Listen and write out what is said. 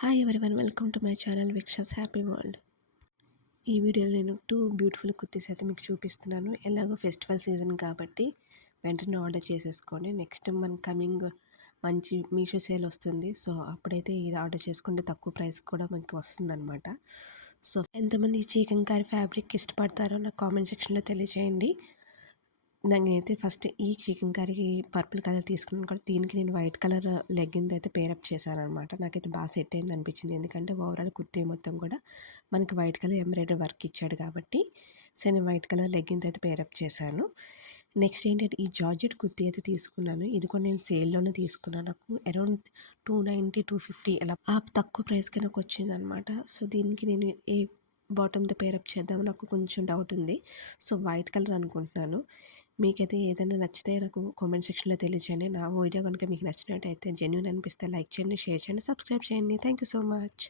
Hi everyone, welcome to my channel విక్షాస్ happy world. ఈ వీడియోలో నేను 2 బ్యూటిఫుల్ కుర్తీస్ అయితే మీకు చూపిస్తున్నాను. ఎలాగో ఫెస్టివల్ సీజన్ కాబట్టి వెంటనే ఆర్డర్ చేసేసుకోండి. నెక్స్ట్ మన కమింగ్ మంచి మీషో సేల్ వస్తుంది. సో అప్పుడైతే ఇది ఆర్డర్ చేసుకుంటే తక్కువ ప్రైస్ కూడా మనకి వస్తుందన్నమాట. సో ఎంతమంది ఈ చీకన్కారీ ఫ్యాబ్రిక్ ఇష్టపడతారో నాకు కామెంట్ సెక్షన్లో తెలియజేయండి. నేనైతే ఫస్ట్ ఈ చికెన్ కర్రీ పర్పుల్ కలర్ తీసుకున్నాను కూడా, దీనికి నేను వైట్ కలర్ లెగ్గిన్ అయితే పేరప్ చేశాను అనమాట. నాకైతే బాగా సెట్ అయింది అనిపించింది, ఎందుకంటే ఓవరాల్ కుర్తీ మొత్తం కూడా మనకి వైట్ కలర్ ఎంబ్రాయిడరీ వర్క్ ఇచ్చాడు కాబట్టి సో నేను వైట్ కలర్ లెగ్గిన్ అయితే పేరప్ చేశాను. నెక్స్ట్ ఏంటంటే ఈ జార్జెట్ కుర్తీ అయితే తీసుకున్నాను. ఇది కూడా నేను సేల్లోనే తీసుకున్నాను. నాకు అరౌండ్ 290 250 అలా తక్కువ ప్రైస్కి నాకు వచ్చింది అనమాట. సో దీనికి నేను ఏ బాటమ్తో పేరప్ చేద్దామని నాకు కొంచెం డౌట్ ఉంది. సో వైట్ కలర్ అనుకుంటున్నాను. మీకైతే ఏదైనా నచ్చితే నాకు కామెంట్ సెక్షన్లో తెలియచేయండి. నా వీడియో కనుక మీకు నచ్చినట్టయితే జెన్యూన్ అనిపిస్తే లైక్ చేయండి, షేర్ చేయండి, సబ్స్క్రైబ్ చేయండి. Thank you so much.